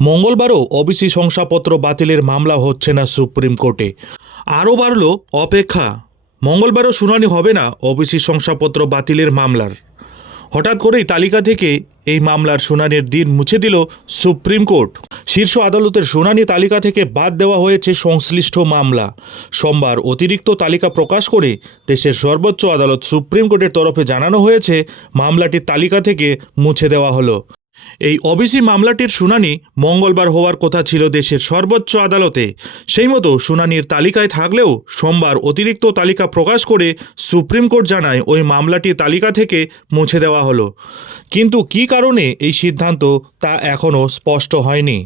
মঙ্গলবারও ওবিসি শংসাপত্র বাতিলের মামলা হচ্ছে না সুপ্রিম কোর্টে। আরও বাড়ল অপেক্ষা। মঙ্গলবারও শুনানি হবে না ওবিসি শংসাপত্র বাতিলের মামলার। হঠাৎ করেই তালিকা থেকে এই মামলার শুনানির দিন মুছে দিল সুপ্রিম কোর্ট। শীর্ষ আদালতের শুনানি তালিকা থেকে বাদ দেওয়া হয়েছে সংশ্লিষ্ট মামলা। সোমবার অতিরিক্ত তালিকা প্রকাশ করে দেশের সর্বোচ্চ আদালত সুপ্রিম কোর্টের তরফে জানানো হয়েছে, মামলাটি তালিকা থেকে মুছে দেওয়া হলো। এই ওবিসি মামলাটির শুনানি মঙ্গলবার হওয়ার কথা ছিল দেশের সর্বোচ্চ আদালতে। সেই মতো শুনানির তালিকায় থাকলেও সোমবার অতিরিক্ত তালিকা প্রকাশ করে সুপ্রিম কোর্ট জানায় ওই মামলাটি তালিকা থেকে মুছে দেওয়া হলো। কিন্তু কী কারণে এই সিদ্ধান্ত তা এখনও স্পষ্ট হয়নি।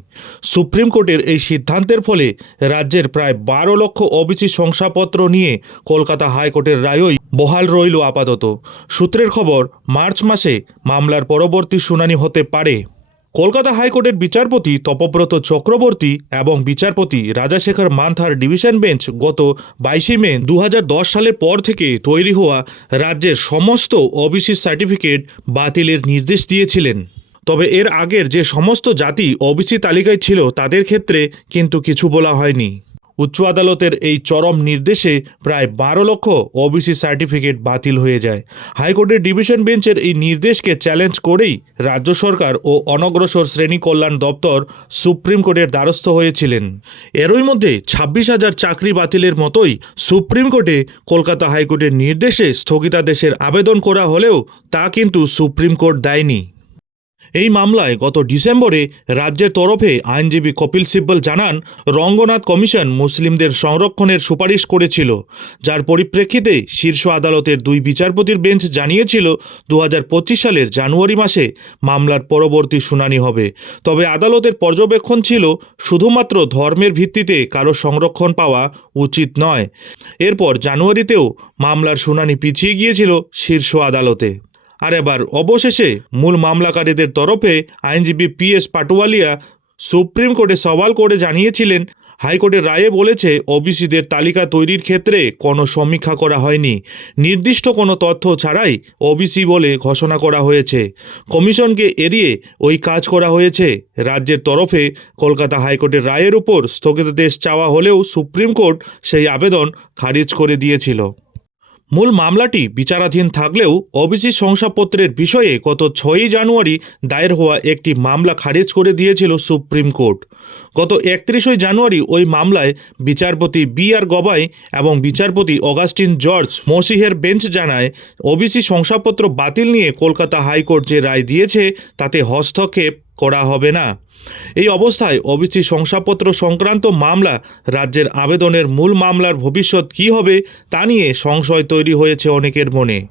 সুপ্রিম কোর্টের এই সিদ্ধান্তের ফলে রাজ্যের প্রায় বারো লক্ষ ওবিসি শংসাপত্র নিয়ে কলকাতা হাইকোর্টের রায়ই বহাল রইল আপাতত। সূত্রের খবর, মার্চ মাসে মামলার পরবর্তী শুনানি হতে পারে। কলকাতা হাইকোর্টের বিচারপতি তপব্রত চক্রবর্তী এবং বিচারপতি রাজাশেখর মান্থার ডিভিশন বেঞ্চ গত বাইশে মে দু হাজার দশ সালের পর থেকে তৈরি হওয়া রাজ্যের সমস্ত ওবিসি সার্টিফিকেট বাতিলের নির্দেশ দিয়েছিলেন। তবে এর আগের যে সমস্ত জাতি ওবিসি তালিকায় ছিল তাদের ক্ষেত্রে কিন্তু কিছু বলা হয়নি। উচ্চ আদালতের এই চরম নির্দেশে প্রায় বারো লক্ষ ওবিসি সার্টিফিকেট বাতিল হয়ে যায়। হাইকোর্টের ডিভিশন বেঞ্চের এই নির্দেশকে চ্যালেঞ্জ করেই রাজ্য সরকার ও অনগ্রসর শ্রেণি কল্যাণ দপ্তর সুপ্রিম কোর্টের দ্বারস্থ হয়েছিলেন। এরই মধ্যে ছাব্বিশ হাজার চাকরি বাতিলের মতোই সুপ্রিম কোর্টে কলকাতা হাইকোর্টের নির্দেশে স্থগিতাদেশের আবেদন করা হলেও তা কিন্তু সুপ্রিম কোর্ট দেয়নি। এই মামলায় গত ডিসেম্বরে রাজ্যের তরফে আইনজীবী কপিল সিব্বল জানান, রঙ্গনাথ কমিশন মুসলিমদের সংরক্ষণের সুপারিশ করেছিল, যার পরিপ্রেক্ষিতে শীর্ষ আদালতের দুই বিচারপতির বেঞ্চ জানিয়েছিল দু হাজার পঁচিশ সালের জানুয়ারি মাসে মামলার পরবর্তী শুনানি হবে। তবে আদালতের পর্যবেক্ষণ ছিল, শুধুমাত্র ধর্মের ভিত্তিতে কারও সংরক্ষণ পাওয়া উচিত নয়। এরপর জানুয়ারিতেও মামলার শুনানি পিছিয়ে গিয়েছিল শীর্ষ আদালতে। আর এবার অবশেষে মূল মামলাকারীদের তরফে আইনজীবী পি এস পাটোয়ালিয়া সুপ্রিম কোর্টে সওয়াল করে জানিয়েছিলেন, হাইকোর্টের রায়ে বলেছে, ওবিসিদের তালিকা তৈরির ক্ষেত্রে কোনো সমীক্ষা করা হয়নি। নির্দিষ্ট কোনো তথ্য ছাড়াই ওবিসি বলে ঘোষণা করা হয়েছে। কমিশনকে এড়িয়ে ওই কাজ করা হয়েছে। রাজ্যের তরফে কলকাতা হাইকোর্টের রায়ের উপর স্থগিতাদেশ চাওয়া হলেও সুপ্রিম কোর্ট সেই আবেদন খারিজ করে দিয়েছিল। মূল মামলাটি বিচারাধীন থাকলেও ওবিসি শংসাপত্রের বিষয়ে গত ছয়ই জানুয়ারি দায়ের হওয়া একটি মামলা খারিজ করে দিয়েছিল সুপ্রিম কোর্ট। গত একত্রিশই জানুয়ারি ওই মামলায় বিচারপতি বি আর গবাই এবং বিচারপতি অগাস্টিন জর্জ মসিহের বেঞ্চ জানায়, ওবিসি শংসাপত্র বাতিল নিয়ে কলকাতা হাইকোর্ট যে রায় দিয়েছে তাতে হস্তক্ষেপ করা হবে না। এই অবস্থায় ওবিসি শংসাপত্র সংক্রান্ত মামলা, রাজ্যের আবেদনের মূল মামলার ভবিষ্যৎ কী হবে তা নিয়ে সংশয় তৈরি হয়েছে অনেকের মনে।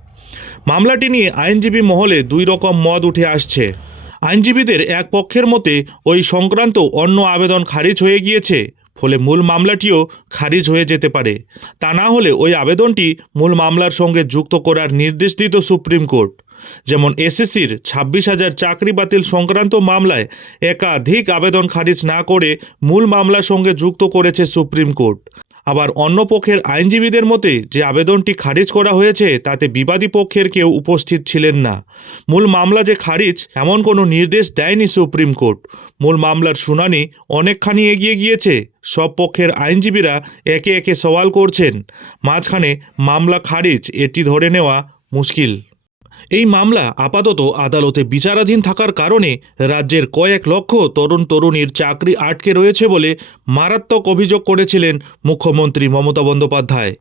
মামলাটি নিয়ে আইনজীবী মহলে দুই রকম মত উঠে আসছে। আইনজীবীদের এক পক্ষের মতে, ওই সংক্রান্ত অন্য আবেদন খারিজ হয়ে গিয়েছে, ফলে মূল মামলাটিও খারিজ হয়ে যেতে পারে। তা না হলে ওই আবেদনটি মূল মামলার সঙ্গে যুক্ত করার নির্দেশ দিত সুপ্রিম কোর্ট। যেমন এসএসসির ছাব্বিশ হাজার চাকরি বাতিল সংক্রান্ত মামলায় একাধিক আবেদন খারিজ না করে মূল মামলার সঙ্গে যুক্ত করেছে সুপ্রিম কোর্ট। আবার অন্য পক্ষের আইনজীবীদের মতে যে আবেদনটি খারিজ করা হয়েছে তাতে বিবাদী পক্ষের কেউ উপস্থিত ছিলেন না। মূল মামলা যে খারিজ, এমন কোনো নির্দেশ দেয়নি সুপ্রিম কোর্ট। মূল মামলার শুনানি অনেকখানি এগিয়ে গিয়েছে, সব পক্ষের আইনজীবীরা একে একে সওয়াল করছেন। মাঝখানে মামলা খারিজ, এটি ধরে নেওয়া মুশকিল। এই মামলা আপাতত আদালতে বিচারাধীন থাকার কারণে রাজ্যের কয়েক লক্ষ তরুণ তরুণীর চাকরি আটকে রয়েছে বলে মারাত্মক অভিযোগ করেছিলেন মুখ্যমন্ত্রী মমতা বন্দ্যোপাধ্যায়।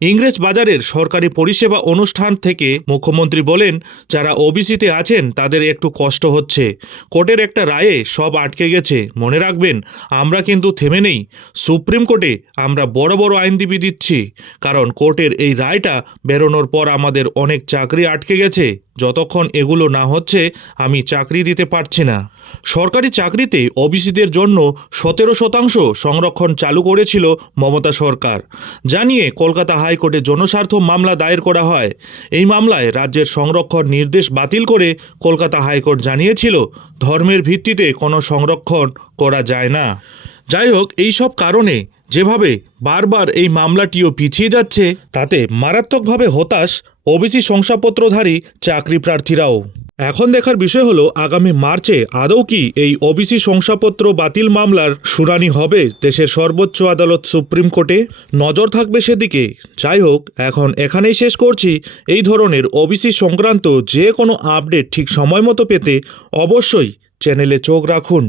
ইংরেজ বাজারের সরকারি পরিষেবা অনুষ্ঠান থেকে মুখ্যমন্ত্রী বলেন, যারা ওবিসিতে আছেন, তাদের একটু কষ্ট হচ্ছে। কোর্টের একটা রায়ে সব আটকে গেছে। মনে রাখবেন, আমরা কিন্তু থেমে নেই। সুপ্রিম কোর্টে আমরা বড় বড় আইনজীবী দিচ্ছি। কারণ কোর্টের এই রায়টা বেরোনোর পর আমাদের অনেক চাকরি আটকে গেছে। যতক্ষণ এগুলো না হচ্ছে, আমি চাকরি দিতে পারছি না। সরকারি চাকরিতে ওবিসিদের জন্য সতেরো শতাংশ সংরক্ষণ চালু করেছিল মমতা সরকার। জানিয়ে কলকাতা হাইকোর্টে জনস্বার্থ মামলা দায়ের করা হয়। এই মামলায় রাজ্যের সংরক্ষণ নির্দেশ বাতিল করে কলকাতা হাইকোর্ট জানিয়েছিল, ধর্মের ভিত্তিতে কোনো সংরক্ষণ করা যায় না। যাই হোক এইসব কারণে যেভাবে বারবার এই মামলাটিও পিছিয়ে যাচ্ছে, তাতে মারাত্মকভাবে হতাশ ওবিসি শংসাপত্রধারী চাকরি প্রার্থীরাও। এখন দেখার বিষয় হলো, আগামী মার্চে আদৌ কি এই ওবিসি শংসাপত্র বাতিল মামলার শুনানি হবে দেশের সর্বোচ্চ আদালত সুপ্রিম কোর্টে? নজর থাকবে সেদিকে। যাই হোক এখন এখানেই শেষ করছি। এই ধরনের ওবিসি সংক্রান্ত যে কোনো আপডেট ঠিক সময় মতো পেতে অবশ্যই চ্যানেলে চোখ রাখুন।